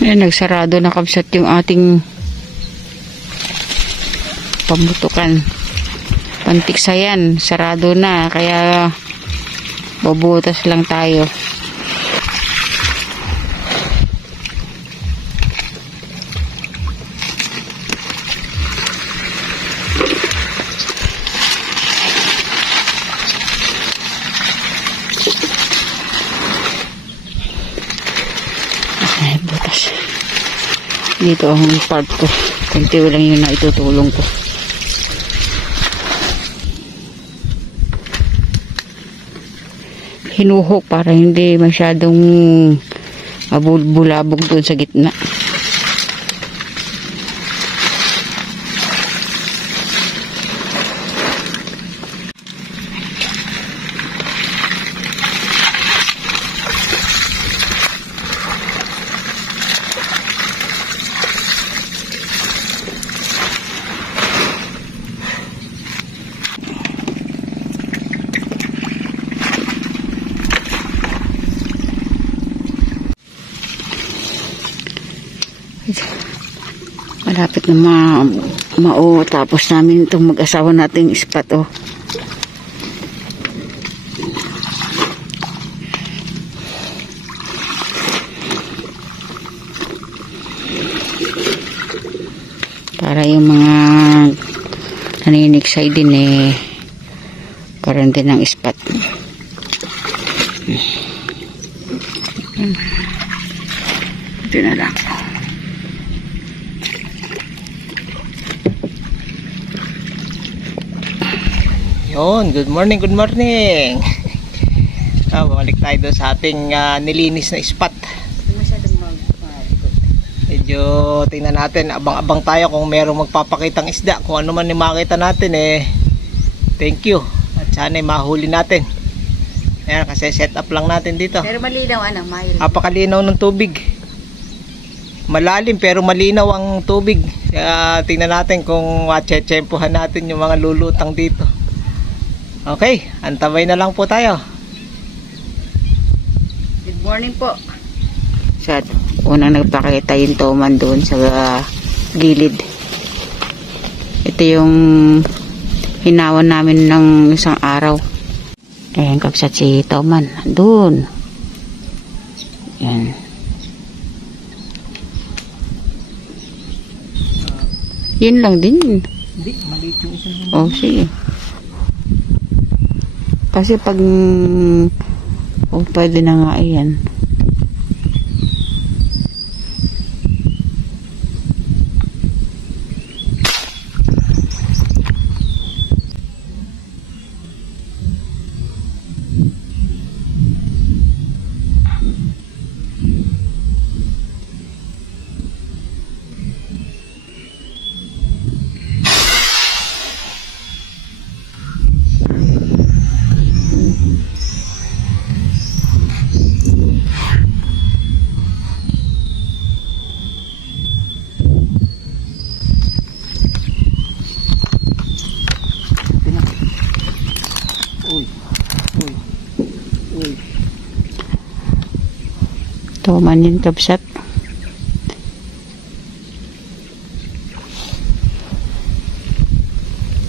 Ayan, nagsarado na kabsat yung ating pamutukan. Pantiksayan, sarado na, kaya babutas lang tayo. Ay, butas. Dito ang part ko. Kunti lang yun na itutulong ko. Hinuhok para hindi masyadong bulabog doon sa gitna. Malapit na tapos namin itong mag-asawa nating ispat, oh. Para yung mga naniniksay din karoon din ng ispat. Ito na lang. Yun, good morning. Bumalik tayo doon sa ating nilinis na spot. Medyo tingnan natin, abang-abang tayo kung merong magpapakitang isda. Kung ano man yung makita natin, thank you. At sana mahuli natin. Ayan, kasi set up lang natin dito. Pero malinaw, Napakalinaw ng tubig. Malalim pero malinaw ang tubig. Kaya tingnan natin kung matsetsempohan natin yung mga lulutang dito. Okay, antabay na lang po tayo. Good morning po. Sa unang nagpakita yung toman doon sa gilid. Ito yung hinawan namin ng isang araw. Ayan, kabsat si toman. Doon. Yan. Yun lang din yun. Hindi, maliit yung isa. Oh, sige. Kasi pag pwede na nga yan. Toman yun, kabsat.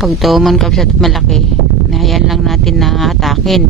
Pag toman, kabsat, malaki, nahayan lang natin na atakin.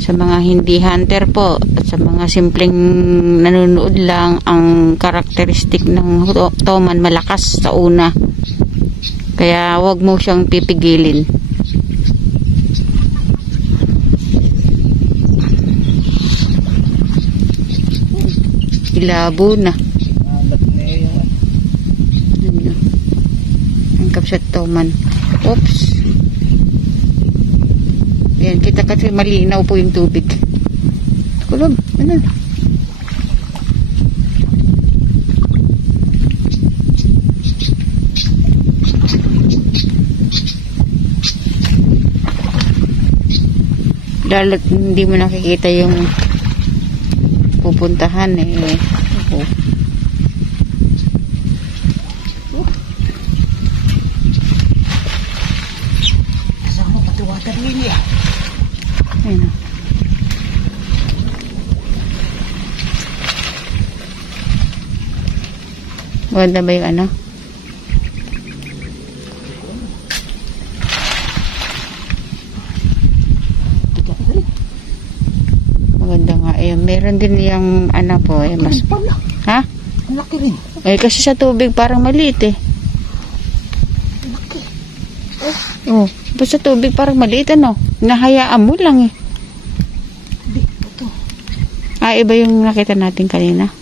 Sa mga hindi hunter po at sa mga simpleng nanonood lang, ang karakteristik ng toman malakas sa una. Kaya wag mo siyang pipigilin. Ilabo na. Ang kabsat toman. Oops. Ayan, kita kasi malinaw po yung tubig. Kulog. Ano? Lalo't hindi mo nakikita yung pupuntahan oh. Kasama pati water lily ah. Ayun. Maganda ba yung ano? Maganda nga. Eh, meron din yung ano po. Eh, mas... Ha? Ang laki rin. Eh, kasi sa tubig parang maliit eh. Ang laki. Oh, basta sa tubig parang maliit ano. Nahayaan mo lang eh. Hindi, ito. Ah, iba yung nakita natin kanina.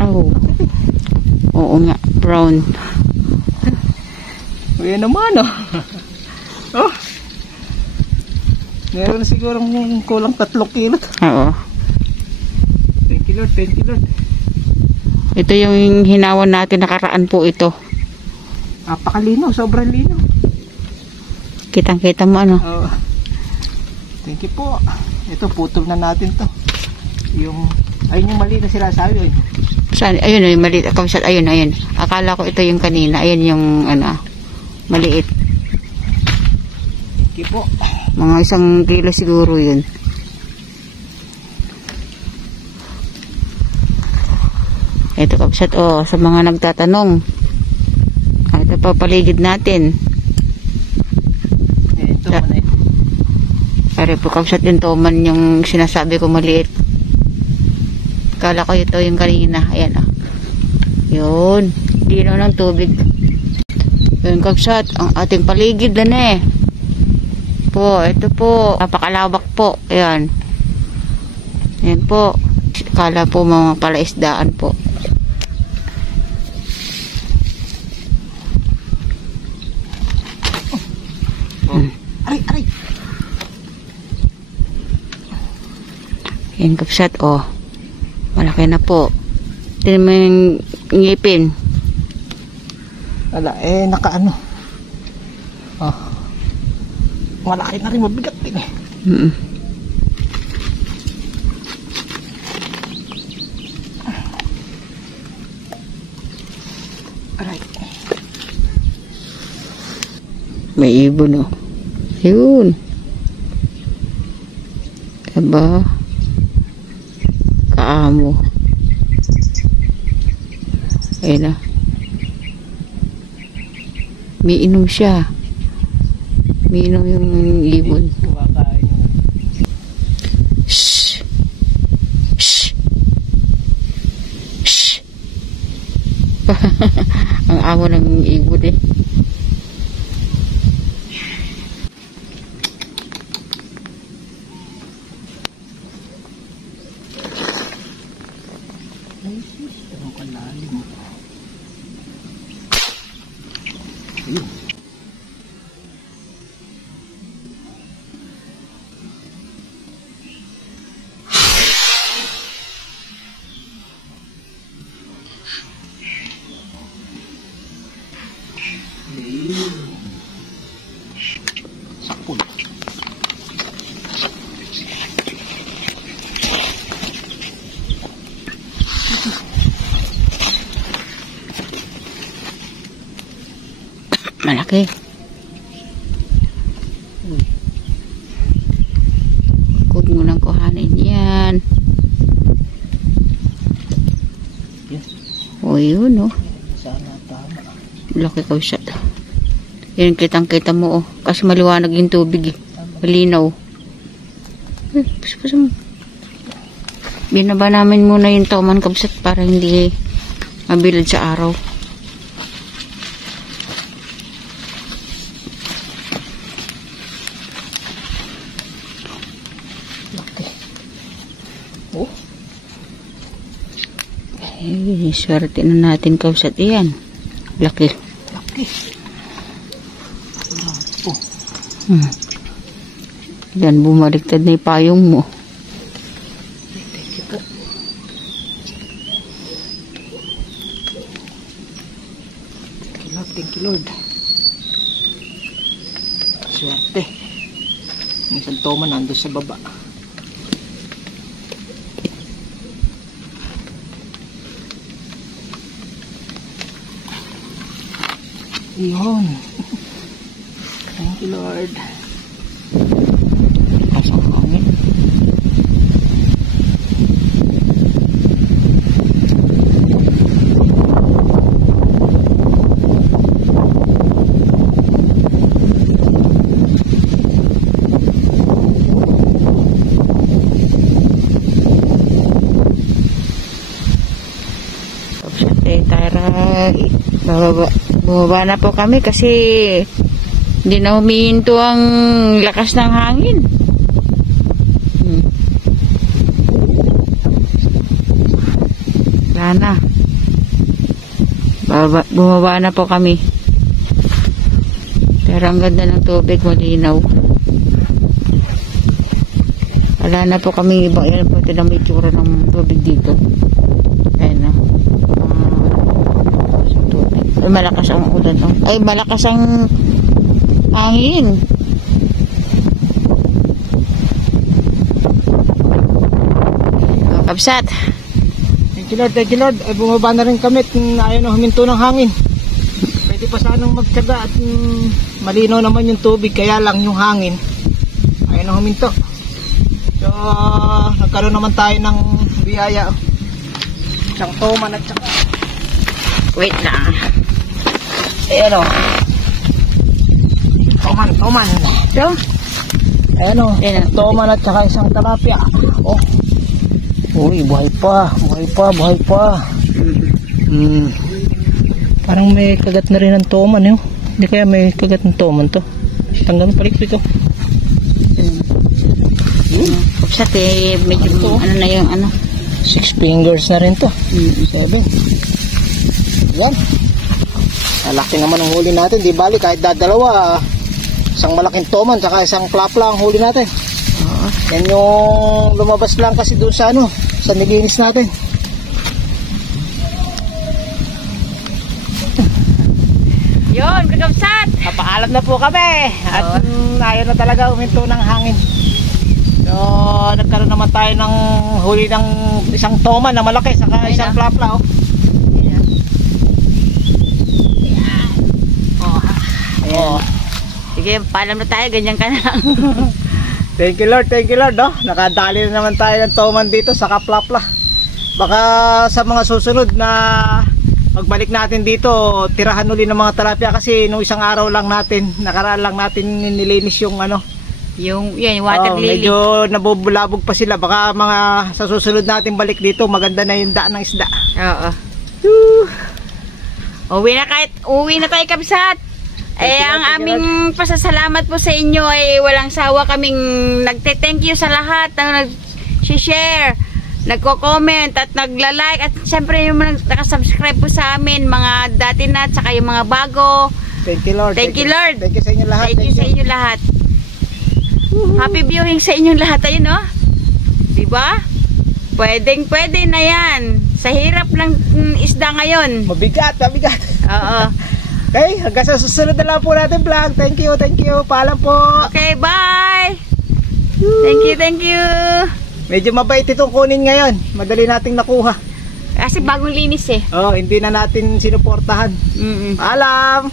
Oh. Oo nga, brown. Ayan naman, oh. Oh. Meron siguro kulang 3 kilo. Oo. Thank you Lord, thank you Lord. Ito yung hinawan natin nakaraan po ito. Napakalino, sobrang lino. Kitang-kita mo ano. Oh. Thank you po. Ito, putol na natin to. Ayun yung mali na sila sabi. Saan? Ayun, yung maliit. Ayun. Akala ko ito yung kanina. Ayun yung ano, maliit. Thank you po. Mga 1 kilo siguro yun. Ito kapsat, oh, sa mga nagtatanong. Ito pa paligid natin. Ito muna eh. Pare po kapsat yung toman yung sinasabi ko maliit. Kala ko ito yung kanina. Ayan oh. Yun. Dino ng tubig. Yun kapsat. Ang ating paligid na eh. Po. Ito po. Napakalawak po. Ayan. Ayan po. Kala po mga palaisdaan po. Aray. Ayan kapsat oh. Malaki na po. Tignan mo yung ngipin. Wala, nakaano. Oh. Malaki na rin, mabigat din eh. Aray. May ibon oh. Yun. Aba. Kaamo. Ayun na. Miinom siya. Miinom yung ibon. Shh. Shh. Shh. Ang amo ng ibon eh. Sakpol. Malaki. Huwag mo nang kuhanin yan. O yun oh. Sana tama. Laki ka siya. Yan kitang-kita mo oh. Kasi maliwanag yung tubig eh. Malinaw. Pas mo. Binaba namin muna yung toman kabsat para hindi mabilad sa araw. Laki. Oh. Eh, swerte na natin kabsat yan. Laki. Laki. Oh. Yan, bumaliktad na yung payong mo. Thank you po. Thank you Lord. Swerte. Yung isang toma nandun sa baba. Iyon. Thank you Lord. para bumaba na po kami kasi hindi na humihinto ang lakas ng hangin. Sana bumaba na po kami, pero ang ganda ng tubig, malinaw. Wala na po kami ibang, yan po tinang may tsura ng tubig dito. Ayan na. Ay, malakas ang ulan. Ay, malakas ang hangin. Kabsat. Thank you Lord. Ay, bumaba na rin kami at ayaw na huminto ng hangin. Pwede pa sanang magtyaga at malinaw naman yung tubig, kaya lang yung hangin ayaw na huminto. So, nagkaroon naman tayo ng biyaya. Isang toman at saka... Wait lang. Ayan o. Toman. So, ayan o. Toman at saka isang tilapia. Oh. Uy, buhay pa. Parang may kagat na rin ng toman yun. Hindi kaya may kagat ng toman to. Tanggalin palikpik ko. Kabsat medyo ano na yung ano. 6 fingers na rin to. 7. Yan. Malaki naman ang huli natin. Di bali kahit dadalawa. Isang malaking toman saka isang plapla ang huli natin. Yan yung lumabas lang kasi doon sa ano, sa nilinis natin. Yun, kakabsat. Napaalam na po kami. At ayaw na talaga huminto ng hangin. So, nagkaroon naman tayo ng huli ng isang toman na malaki saka isang plapla. Oh. Ayan. Sige, paalam na tayo, ganyan ka na lang. Thank you Lord. Oh. Nakadali na naman tayo ng toman dito saka plapla. Baka sa mga susunod na pagbalik natin dito, tirahan uli ng mga tilapia kasi nung isang araw lang natin, nakaraan lang natin nilinis yung ano, yung water lily. Medyo nabubulabog pa sila. Baka mga sa susunod natin balik dito, maganda na yung daan ng isda. Oo. Uwi na tayo, kabsat. Ang aming pasasalamat po sa inyo ay walang sawa kaming nagte-thank you sa lahat na nag-share, nagko-comment at nagla-like at syempre yung mga nakasubscribe po sa amin, mga dati na at saka yung mga bago. Thank you Lord. Thank you Lord. Thank you sa inyo lahat. Thank you sa inyo lahat. Happy viewing sa inyong lahat, ayun no? Diba? Pwede na yan. Sa hirap ng isda ngayon. Mabigat. Oo. Okay, hanggang sa susunod na lang po natin vlog. Thank you. Paalam po. Okay, bye. Thank you. Medyo mabait itong kunin ngayon. Madali nating nakuha. Kasi bagong linis eh. Hindi na natin sinuportahan. Paalam.